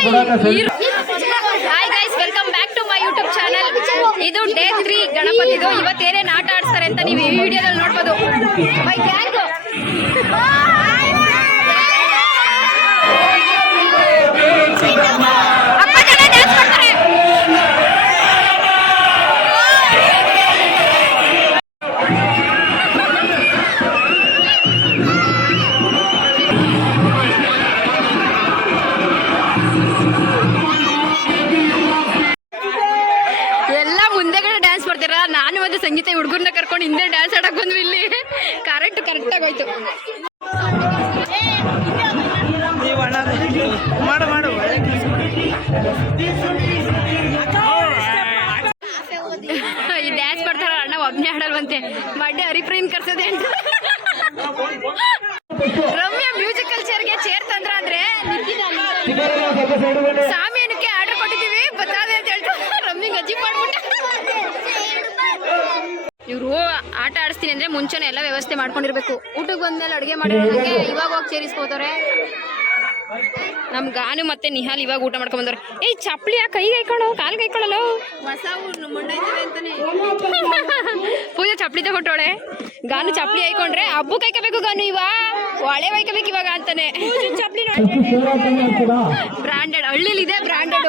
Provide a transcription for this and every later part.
Hi guys, welcome back to my YouTube channel. ಇದು day 3 ಗಣಪತಿದು. ಇವತ್ತೇನೇನು ಆಟ ಆಡಿಸ್ತಾರೆ ಅಂತ ನೀವು ಈ ವಿಡಿಯೋದಲ್ಲಿ ನೋಡ್ಬೋದು. ಮೈ ಗ್ಯಾಂಗ್ ನಾನು ಒಂದು ಸಂಗೀತ ಹುಡುಗರನ್ನ ಕರ್ಕೊಂಡು ಹಿಂದೆ ಡ್ಯಾನ್ಸ್ ಆಡಕ್ ಬಂದ್ವಿ. ಇಲ್ಲಿ ಕರೆಕ್ಟ್ ಆಗೋಯ್ತು. ಈ ಡ್ಯಾನ್ಸ್ ಮಾಡ್ತಾರ ಅಣ್ಣ ಒಬ್ನೇ ಆಡಲ್ವಂತೆ. ಮಡ್ಡೆ ಹರಿಪ್ರೀನ್ ಕರ್ಸೋದೆ ಅಂತ. ರಮ್ಯ ಮ್ಯೂಸಿಕಲ್ ಚೇರ್ಗೆ ಚೇರ್ ತಂದ್ರ ಅಂದ್ರೆ ಸಾಮಿಯನಕ್ಕೆ ಆರ್ಡರ್ ಕೊಟ್ಟಿದೀವಿ ಬತ್ತಾದೆ ಅಂತ ಹೇಳ್ತಾರೆ. ರಮ್ಮಿಗೆ ಅಜ್ಜಿ ಮಾಡ್ಬಿಟ್ಟ. ಇವರು ಆಟ ಆಡಿಸ್ತೀನಿ ಅಂದ್ರೆ ಮುಂಚೆನೆ ಎಲ್ಲ ವ್ಯವಸ್ಥೆ ಮಾಡ್ಕೊಂಡಿರ್ಬೇಕು. ಊಟಕ್ಕೆ ಬಂದ್ಮೇಲೆ ಅಡುಗೆ ಮಾಡಿರೋದಕ್ಕೆ ಇವಾಗ ಹೋಗಿ ಸೇರಿಸ್ಕೋತಾರೆ. ನಮ್ ಗಾನು ಮತ್ತೆ ನಿಹಾಲ್ ಇವಾಗ ಊಟ ಮಾಡ್ಕೊಂಡ್ ಬಂದವ್ರೆ. ಏಯ್ ಚಪ್ಪಲಿ ಆ ಕೈಗೆ ಹಾಕೊಳ್ಳೋ, ಕಾಲ್ಗೆ ಹಾಕೊಳ್ಳಲ್ಲ. ಪೂಜೆ ಚಪ್ಪಲಿ ತಗೊಟ್ಟೋಳೆ. ಗಾನು ಚಪ್ಪಲಿ ಹಾಕೊಂಡ್ರೆ ಹಬ್ಬು ಕೈಕಬೇಕು. ಗಾನು ಒಳೆ ವೈಕಬೇಕು ಇವಾಗ ಅಂತಾನೆ. ಚಪ್ಪಲಿ ಬ್ರಾಂಡೆಡ್ ಹಳ್ಳಿಲಿ ಇದೆ, ಬ್ರಾಂಡೆಡ್.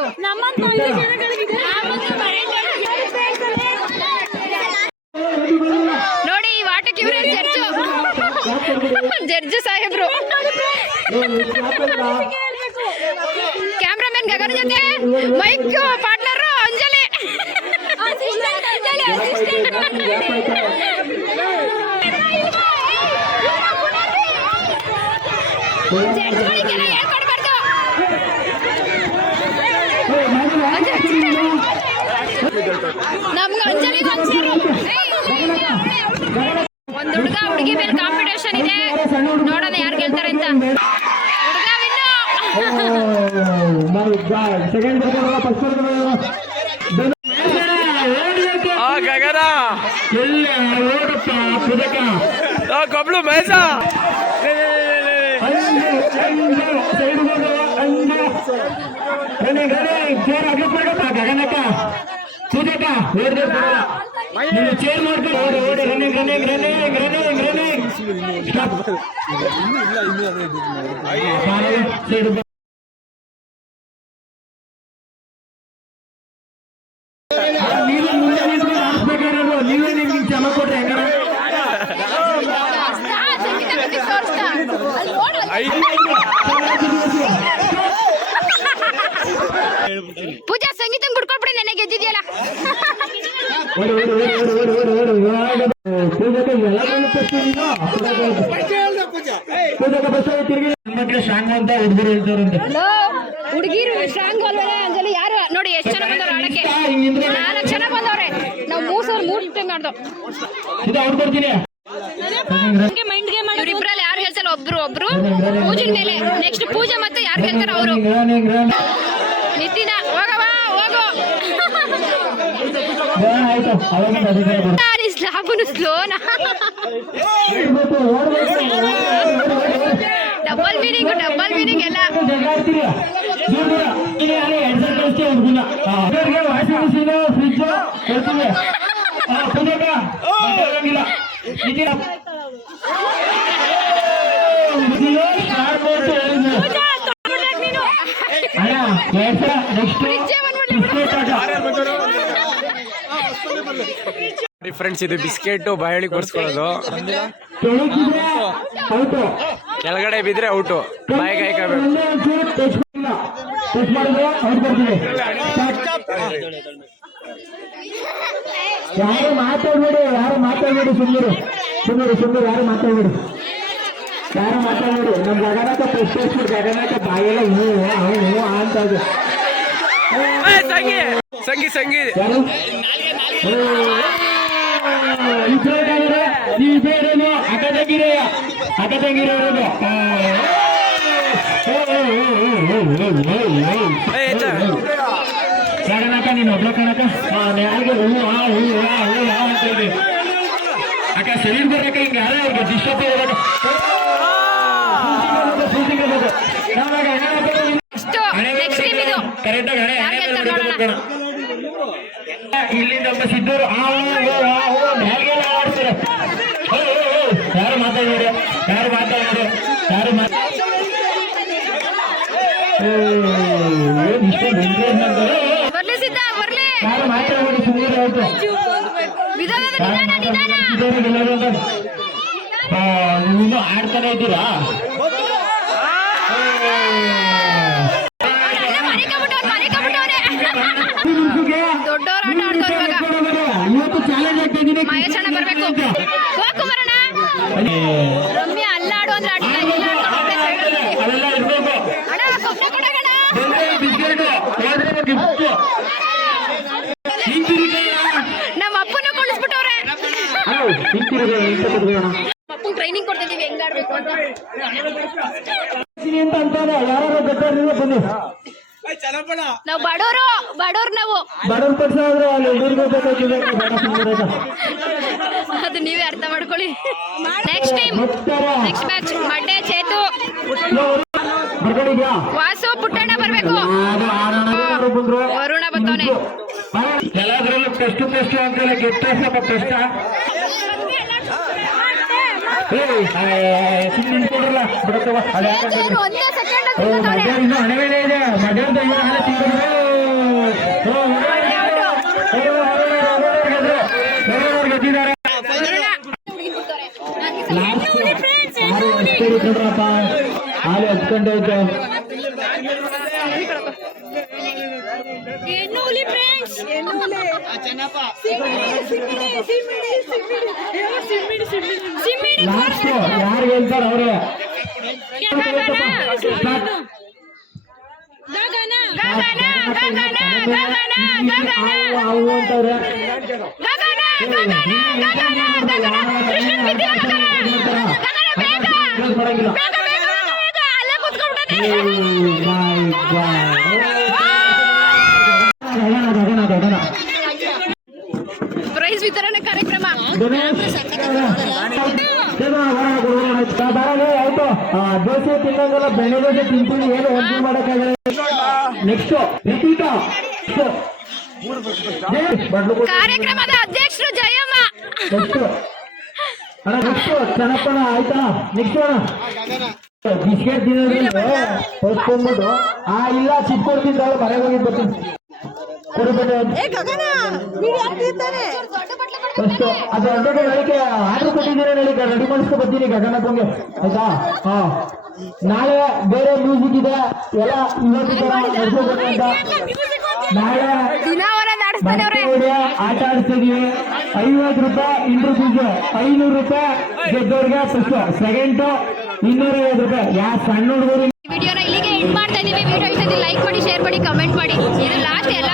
ನೋಡಿ ಈ ಆಟಕ್ಕೆ ಇವರೇ ಜಡ್ಜು ಸಾಹೇಬ್ರು. ಕ್ಯಾಮ್ರಾಮನ್ ಗಗನ ಜೊತೆ ಮೈಕ್ ಪಾರ್ಟ್ನರ್ ಅಂಜಲಿ. ನಮ್ಗೆ ಅಂಜಲಿ ಒಂದ್ ಹುಡುಗಿ ಮೇಲೆ ಕಾಂಪಿಟೇಷನ್ ಇದೆ. ನೋಡೋಣ ಯಾರು ಗೆಲ್ತಾರೆ ಅಂತ. ಕಬ್ಲು ಮಹೇಶ ಗಗನಕ್ಕ ಪೂಜಕ ಚೇರ್ ಮಾಡ್ಕೊಂಡು ಓಡಿ running running running running running. ನೀವೇ ಮುಂದೆ ನಿಂತು ಆಡ್ಸ್ಬೇಕಾಗಿರೋದು. ನೀವೇ ನಿಮ್ಗೆ ಕ್ಷಮ ಕೊಟ್ರೆ ಹೆಂಗಾರ. ಪೂಜಾ ಸಂಗೀತ ಬಿಡ್ಕೊಳ್ಬಿಡಿ, ನನಗೆ ಗೆದ್ದಿದ್ಯಲ್ಲ. ಹುಡುಗಿರು ಸ್ಟ್ರಾಂಗ್ ಅಲ್ವೇ ಅಂಜಲಿ? ಯಾರು ನೋಡಿ ಎಷ್ಟು ಜನ ಬಂದವ್ರು ಆಡಕ್ಕೆ. 4 ಜನ ಬಂದವ್ರೆ. ನಾವು 3 ಟೈಮ್ ಮಾಡ್ದೋ. ಇವ್ರಿಬ್ರಲ್ಲಿ ಯಾರು ಗೆಲ್ಸಲ್ಲ. ಒಬ್ರು ಪೂಜೆ ಮೇಲೆ. ನೆಕ್ಸ್ಟ್ ಪೂಜೆ ಮತ್ತೆ ಯಾರು ಗೆಲ್ತಾರ ಅವರು. ನಿತಿನ ಹೋಗವಾ ಹೋಗೋ. ಸ್ಲಾಬುನು ಸ್ಲೋನಾ. ಡಬಲ್ ಮೀನಿಂಗ್ ಎಲ್ಲ. ಫ್ರೆಂಡ್ಸ್, ಇದು ಬಿಸ್ಕೆಟ್ ಬಾಯಳಿ ಕೊಡ್ಸ್ಕೊಳ್ಳೋದು. ಕೆಳಗಡೆ ಬಿದ್ರೆ ಔಟು. ಬಾಯಿಗೆ ಹಾಕಬೇಕು. ಯಾರು ಮಾತಾಡ್ಬೇಡಿ ಸುಮ್ಮನೆ ಯಾರು ಮಾತಾಡ್ಬೇಡಿ. ನಮ್ ಗಗನಕ್ಕ ಪ್ರಶ್ನೆ ಗಗನಕ್ಕ ಬಾಯೆಲ್ಲ ಹೂ ಅಂತ. ಸಂಗಿ ನೀವೇನು ಅಗದಗಿರೋದು. ಗಗನಕ್ಕ ನೀನು ಒಬ್ಳ ಕಣಕ ಯಾರಿಗೆ ಹೂ ಅಂತ ಹೇಳಿ ಅಕ್ಕ ಸರಿ ಬರಕ ಹಿಂಗ ಯಾರೇ ಅವ್ರಿಗೆ ಡಿಸ್ಟರ್ಬ್ ಇರೋದು. ನೆಕ್ಸ್ಟ್ ಕಣ. ಇಲ್ಲಿ ನಮ್ಮ ಸಿದ್ದೂರು ಮ್ಯಾಲ್ಗೆಲ್ಲ ಆಡ್ತಾರೆ. ಯಾರು ಮಾತಾಡಿದ್ರೆ ಬರ್ಲಿ ಸಿದ್ಧ ಬರ್ಲಿ. ಯಾರು ಮಾತಾಡೋದು ಸುಮ್ಮನೆ ಆಯ್ತು. ನೀವು ಆಡ್ತಾನೆ ಇದ್ದೀರಾ? ದೊಡ್ಡವ್ರ ಆಟ ಆಡ್ತಾವ ಇವಾಗ. ಇವತ್ತು ಚಾಲೆಂಜ್ ಆಗ್ತಾ ಇದ್ದೀನಿ. ಮಹೇಶಣ್ಣ ಬರ್ಬೇಕು. ಹೋಗ್ಕುಮಾರಣ್ಣ ರಮ್ಯಾ ಅಲ್ಲಾಡು ಅಂದ್ರೆ ಆಡಿಲ್ಲ. ಅವೆಲ್ಲ ಇರ್ಬೇಕು. ಅಣ್ಣ ಕೊಬ್ಬರಿ ಕೊಡಗಣ. ಬಿಸ್ಕೆಟ್ ಹೋದ್ರೆ ಗಿಫ್ಟ್. ನಮ್ಮ ಅಪ್ಪನ ಕುಳಿಸ್ಬಿಟ್ಟವ್ರೆ. ಅಪ್ಪನ ಟ್ರೈನಿಂಗ್ ಕೊಡ್ತಿದ್ದೀವಿ ಹೆಂಗ್ ಆಡ್ಬೇಕು ಅಂತ. ಅಂತಾನೆ ಯಾರು ಗೊತ್ತಾಗಿಲ್ಲ ಬನ್ನಿ. ನಾವು ಬಡವರು ನಾವು ಬಡವ್ರ ಪಕ್ಷ ಆದ್ರೆ ಅಲ್ಲಿ ಹುಡುಗರು ಬೇಕಾಗಿದೆ. ಅದು ನೀವೇ ಅರ್ಥ ಮಾಡ್ಕೊಳ್ಳಿ. ನೆಕ್ಸ್ಟ್ ಮ್ಯಾಚ್ ಮಂಡ್ಯ ಚೇತು ಬರ್ಕೊಂಡಿದ್ಯಾ? ವಾಸು ಪುಟ್ಟಣ್ಣ ಬರ್ಬೇಕು. ವರುಣ ಬತ್ತವನೆ. ಎಲ್ಲಾದ್ರಲ್ಲೂ ಟೆಸ್ಟ್ ಅಂತೆಲ್ಲ ಗೆಟ್ಟ ಟೆಸ್ಟ್ ಸುಮ್ಮನೆ ಕೊಡ್ರಲ್ಲ ಬಿಡತ್ತವ. ಅದು ಯಾಕಂದ್ರೆ ಒಂದೇ ಸೆಕೆಂಡ್ ಇನ್ನೂ ಹಣೆ ಮೇಲೆ ಇದೆ. ಮಧ್ಯಾಹ್ನದ ಹಾಲೆ ತಿಂಗಳು ಗೆದ್ದಿದ್ದಾರೆ. ಕೊಡ್ರಪ್ಪ ಹಾಲು ಹಚ್ಕೊಂಡೈತೆ. ಲಾಸ್ಟ್ ಯಾರು ಗೆಲ್ತಾರ ಅವ್ರೆ. ಅವು ಅಂತವ್ರೆ. ಪ್ರೈಸ್ ವಿತರಣೆ ಕಾರ್ಯಕ್ರಮ. ಆಯ್ತು ದೋಸೆ ತಿನ್ನೋದಲ್ಲ ಬೆಳೆ ದೋಸೆ ತಿಂತೀನಿ. ಏನು ಒಂದು ಮಾಡಕ್ಕಾಗಲ್ಲ. ನೆಕ್ಸ್ಟ್ ರಿಪೀಟ್ ಕಾರ್ಯಕ್ರಮದ ಅಧ್ಯಕ್ಷರು ಜಯಮ್ಮ. ನೆಕ್ಸ್ಟ್ ಅಣ್ಣ ನೆಕ್ಸ್ಟ್ ಚೆನ್ನಪ್ಪಣ ಆಯ್ತಾ? ನೆಕ್ಸ್ಟ್ ಅಣ್ಣ ಬಿಸ್ಕೆಟ್ ತಿನ್ನೋದ್ರಿಂದ ಹೊಸ್ಕೊಂಡ್ಬಿಟ್ಟು ಇಲ್ಲ ಚಿಕ್ಕೊಡ್ತಿದ್ದ ಮನೆಗೆ ಹೋಗಿ ಬರ್ತೀನಿ ಕೊಡ್ಬೇಕು. ಫಸ್ಟ್ ಅದು ಅಡ್ಡಕ್ಕೆ ಹೇಳಿಕೆ ಆರ್ಡರ್ ಕೊಟ್ಟಿದ್ದೀನಿ ಹೇಳಿ ರೆಡಿ ಮಾಡಿಸ್ಕೊ ಬರ್ತೀನಿ ಗಗನಪ್ಪಂಗೆ ಆಯ್ತಾ? ಹಾ ನಾಳೆ ಬೇರೆ ಮ್ಯೂಸಿಕ್ ಇದೆ ಎಲ್ಲ ಇವತ್ತು ಅಂತ. ನಾಳೆ ಆಟ ಆಡಿಸ್ತಿದೀವಿ. 50 ರೂಪಾಯಿ ಇಂಟ್ರಫೀಸ್, 500 ರೂಪಾಯಿ ಗೆದ್ದವ್ರಿಗೆ ಫಸ್ಟ್, ಸೆಕೆಂಡ್ 250 ರೂಪಾಯಿ. ಯಾವ ಸಣ್ಣ ಹುಡುಗರು. ವಿಡಿಯೋನ ಇಲ್ಲಿಗೆ ಎಂಡ್ ಮಾಡ್ತಾ ಇದೀವಿ. ವಿಡಿಯೋ ಇಷ್ಟ ಲೈಕ್ ಮಾಡಿ, ಶೇರ್ ಮಾಡಿ, ಕಮೆಂಟ್ ಮಾಡಿ. ಇದು ಲಾಸ್ಟ್ ಎಲ್ಲ